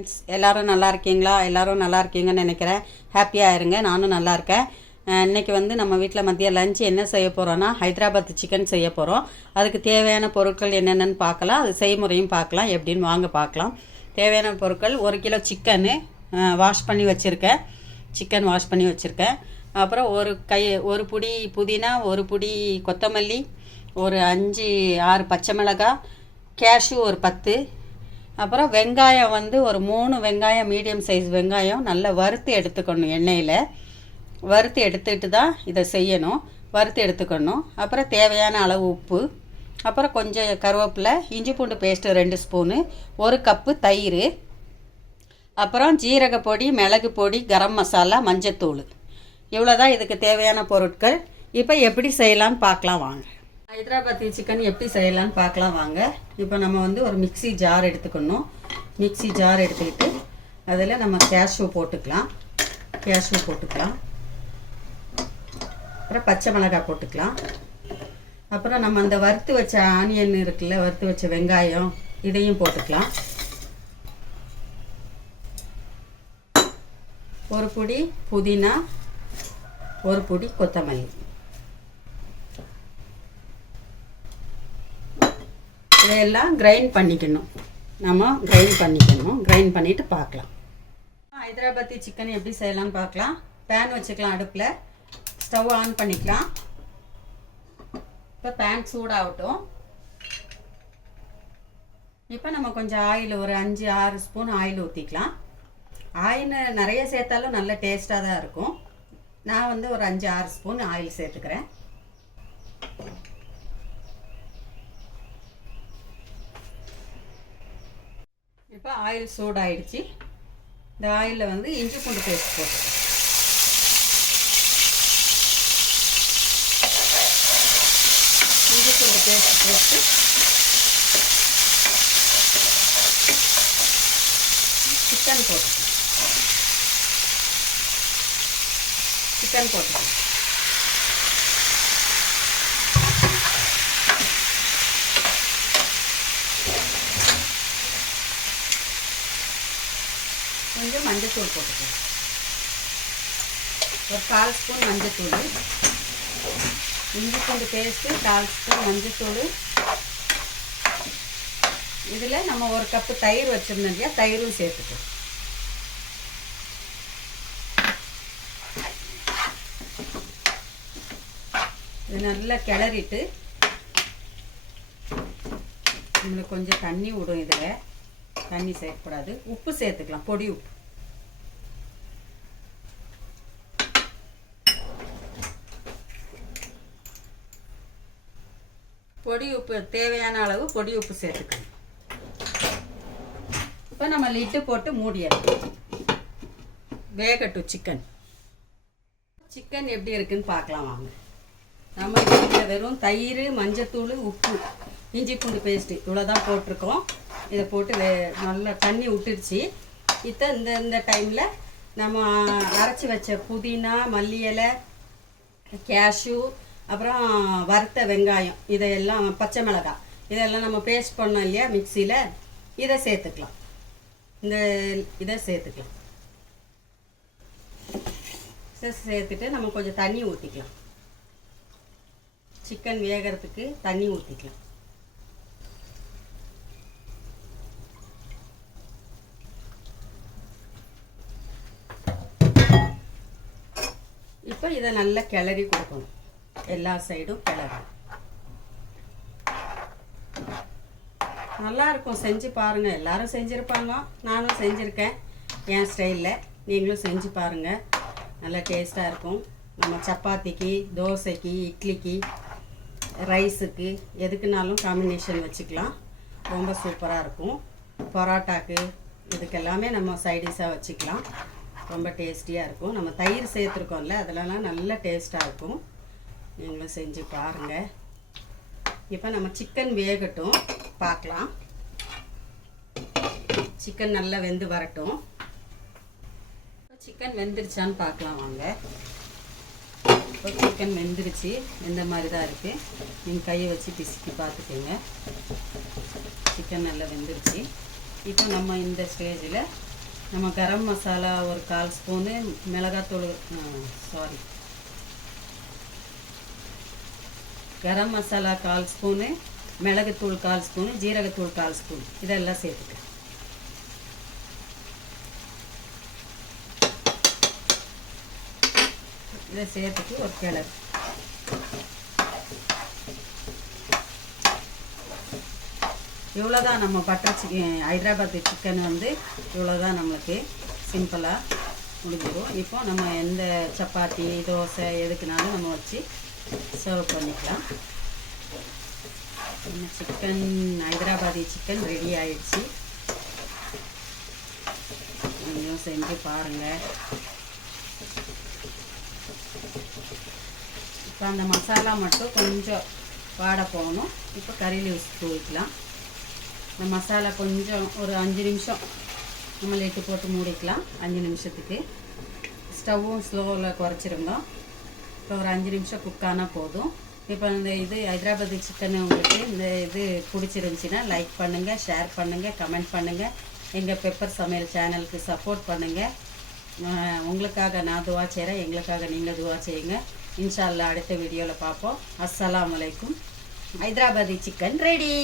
Friends, எல்லோரும் நல்லா இருக்கீங்களா? எல்லோரும் நல்லா இருக்கீங்கன்னு நினைக்கிறேன். ஹாப்பியாக இருங்க, நானும் நல்லா இருக்கேன். இன்றைக்கி நம்ம வீட்டில் மதிய லஞ்ச் என்ன செய்ய போகிறோன்னா, ஹைதராபாத் சிக்கன் செய்ய போகிறோம். அதுக்கு தேவையான பொருட்கள் என்னென்னு பார்க்கலாம், அது செய்முறையும் பார்க்கலாம். எப்படின்னு வாங்க பார்க்கலாம். தேவையான பொருட்கள்: 1 கிலோ சிக்கனு வாஷ் பண்ணி வச்சுருக்கேன். அப்புறம் ஒரு புடி புதினா, ஒரு புடி கொத்தமல்லி, ஒரு 5-6 பச்சை மிளகாய், கேஷ்யூ ஒரு 10, அப்புறம் வெங்காயம் ஒரு 3 வெங்காயம், மீடியம் சைஸ் வெங்காயம் நல்லா வறுத்து எடுத்துக்கணும். எண்ணெயில் வறுத்து எடுத்துகிட்டு தான் இதை செய்யணும். வறுத்து எடுத்துக்கணும். அப்புறம் தேவையான அளவு உப்பு, அப்புறம் கொஞ்சம் கருவேப்பிலை, இஞ்சி பூண்டு பேஸ்ட்டு 2 ஸ்பூனு, 1 கப்பு தயிர், அப்புறம் ஜீரக பொடி, மிளகு பொடி, கரம் மசாலா, மஞ்சத்தூள். இவ்வளோ தான் இதுக்கு தேவையான பொருட்கள். இப்போ எப்படி செய்யலான்னு பார்க்கலாம் வாங்க. ஹைதராபாத்தி சிக்கன் எப்படி செய்யலான்னு பார்க்கலாம் வாங்க. இப்போ நம்ம ஒரு மிக்ஸி ஜார் எடுத்துக்கணும். மிக்ஸி ஜார் எடுத்துக்கிட்டு அதில் நம்ம கேஷ்யூ போட்டுக்கலாம். அப்புறம் பச்சை மிளகாய் போட்டுக்கலாம். அப்புறம் நம்ம அந்த வறுத்து வச்ச ஆனியன் இருக்குல்ல, வறுத்து வச்ச வெங்காயம், இதையும் போட்டுக்கலாம். ஒரு புடி புதினா, ஒரு புடி கொத்தமல்லி. இதையெல்லாம் கிரைண்ட் பண்ணிக்கணும். கிரைண்ட் பண்ணிவிட்டு பார்க்கலாம். ஹைதராபாத்தி சிக்கன் எப்படி செய்யலாம்னு பார்க்கலாம். பேன் வச்சுக்கலாம். அடுப்பில் ஸ்டவ் ஆன் பண்ணிக்கலாம். இப்போ பேன் சூடாகட்டும். இப்போ நம்ம கொஞ்சம் ஆயில், ஒரு 5-6 ஸ்பூன் ஆயில் ஊற்றிக்கலாம். ஆயில் நிறைய சேர்த்தாலும் நல்ல டேஸ்ட்டாக தான் இருக்கும். நான் ஒரு 5-6 ஸ்பூன் ஆயில் சேர்த்துக்கிறேன். இப்போ ஆயில் சூடாயிடுச்சு. இந்த ஆயிலில் இஞ்சி பூண்டு பேஸ்ட் போட்டு, சிக்கன் போட்டு கொஞ்சம் மஞ்சத்தூள் போட்டுக்கலாம். ஒரு 1/4 ஸ்பூன் மஞ்சத்தூள், இஞ்சி பூண்டு பேஸ்ட்டு 1/4 ஸ்பூன் மஞ்சத்தூள். இதில் நம்ம 1 கப்பு தயிர் வச்சுருந்தோம் இல்லையா, தயிரும் சேர்த்துக்கலாம். இது நல்லா கிளறிட்டு நம்மளுக்கு கொஞ்சம் தண்ணி விடும். இதில் தண்ணி சேர்க்கக்கூடாது. உப்பு சேர்த்துக்கலாம், பொடி உப்பு. தேவையான அளவு பொடி உப்பு சேர்த்துக்கலாம். இப்போ நம்ம லிட்டு போட்டு மூடிடலாம். வேகட்டும் சிக்கன் எப்படி இருக்குன்னு பார்க்கலாம் வாங்க. நம்ம இதில் வெறும் தயிர், மஞ்சத்தூள், உப்பு, இஞ்சி பூண்டு பேஸ்ட்டு இவ்வளோதான் போட்டிருக்கோம். இதை போட்டு நல்லா தண்ணி விட்டுருச்சு. இந்த டைமில் நம்ம அரைச்சி வச்ச புதினா, மல்லி இலை, கேஷ்யூ, அப்புறம் வறுத்த வெங்காயம், இதையெல்லாம், பச்சை மிளகாய், இதெல்லாம் நம்ம பேஸ்ட் பண்ணோம் இல்லையா மிக்சியில், இதை சேர்த்துக்கலாம். இதை சேர்த்துட்டு நம்ம கொஞ்சம் தண்ணி ஊற்றிக்கலாம். சிக்கன் வேகிறதுக்கு தண்ணி ஊற்றிக்கலாம். இப்போ இதை நல்லா கிளறி கொடுக்கணும். எல்லா சைடும் கிளறி நல்லாயிருக்கும். செஞ்சு பாருங்கள். எல்லோரும் செஞ்சுருப்பாங்க, நானும் செஞ்சுருக்கேன் என் ஸ்டைலில். நீங்களும் செஞ்சு பாருங்கள். நல்லா டேஸ்ட்டாக இருக்கும். நம்ம சப்பாத்திக்கு, தோசைக்கு, இட்லிக்கு, ரைஸுக்கு, எதுக்குனாலும் காம்பினேஷன் வச்சுக்கலாம். ரொம்ப சூப்பராக இருக்கும். பரோட்டாக்கு, இதுக்கெல்லாமே நம்ம சைடிஷாக வச்சுக்கலாம். ரொம்ப டேஸ்டியாக இருக்கும். நம்ம தயிர் சேர்த்துருக்கோம்ல, அதிலலாம் நல்ல டேஸ்ட்டாக இருக்கும். நீங்களும் செஞ்சு பாருங்கள். இப்போ நம்ம சிக்கன் வேகட்டும், பார்க்கலாம். சிக்கன் நல்லா வெந்து வரட்டும். சிக்கன் வெந்துருச்சான்னு பார்க்கலாம் வாங்க. இப்போ சிக்கன் வெந்துருச்சு. இந்த மாதிரி தான் இருக்குது. நீங்கள் கையை வச்சு பிசுக்கி பார்த்துக்கோங்க. சிக்கன் நல்லா வெந்துருச்சு. இப்போ நம்ம இந்த ஸ்டேஜில் நம்ம கரம் மசாலா ஒரு 1/4 ஸ்பூனு, மிளகாத்தூள் கரம் மசாலா 1/4 ஸ்பூனு, மிளகுத்தூள் 1/4 ஸ்பூனு, ஜீரகத்தூள் 1/4 ஸ்பூன், இதெல்லாம் சேர்த்துக்கிறேன். இதை சேர்த்துட்டு ஒரு கிளறு. இவ்வளோதான் நம்ம பட்டர் ஹைதராபாத் சிக்கன் வந்து இவ்வளோதான் நம்மளுக்கு சிம்பிளாக முடிஞ்சிடும். இப்போ நம்ம எந்த சப்பாத்தி தோசை எதுக்குனாலும் நம்ம வச்சு சர்வ் பண்ணிக்கலாம். நம்ம சிக்கன் ஹைதராபாதி சிக்கன் ரெடி ஆயிடுச்சு. கொஞ்சம் செஞ்சு பாருங்கள். இப்போ அந்த மசாலா மட்டும் கொஞ்சம் வாட போகணும். இப்போ கறி லீவ்ஸ் தூவிக்கலாம். இந்த மசாலா கொஞ்சம் ஒரு 5 நிமிஷம் நம்ம லிட்டு போட்டு மூடிக்கலாம். 5 நிமிஷத்துக்கு ஸ்டவ்வும் ஸ்லோவில் குறைச்சிருங்க. இப்போ ஒரு 5 நிமிஷம் குக் ஆனால் போதும். இப்போ இந்த இது ஹைதராபாத் சிக்கன் உங்களுக்கு இந்த இது பிடிச்சிருந்துச்சின்னா லைக் பண்ணுங்கள், ஷேர் பண்ணுங்கள், கமெண்ட் பண்ணுங்கள். எங்கள் பெப்பர் சமையல் சேனலுக்கு சப்போர்ட் பண்ணுங்கள். உங்களுக்காக நான் துவா செய்கிறேன், எங்களுக்காக நீங்கள் துவா செய்யுங்க. இன்ஷா அல்லாஹ் அடுத்த வீடியோவில் பார்ப்போம். அஸ்ஸலாமு அலைக்கும். Hyderabadi chicken ready.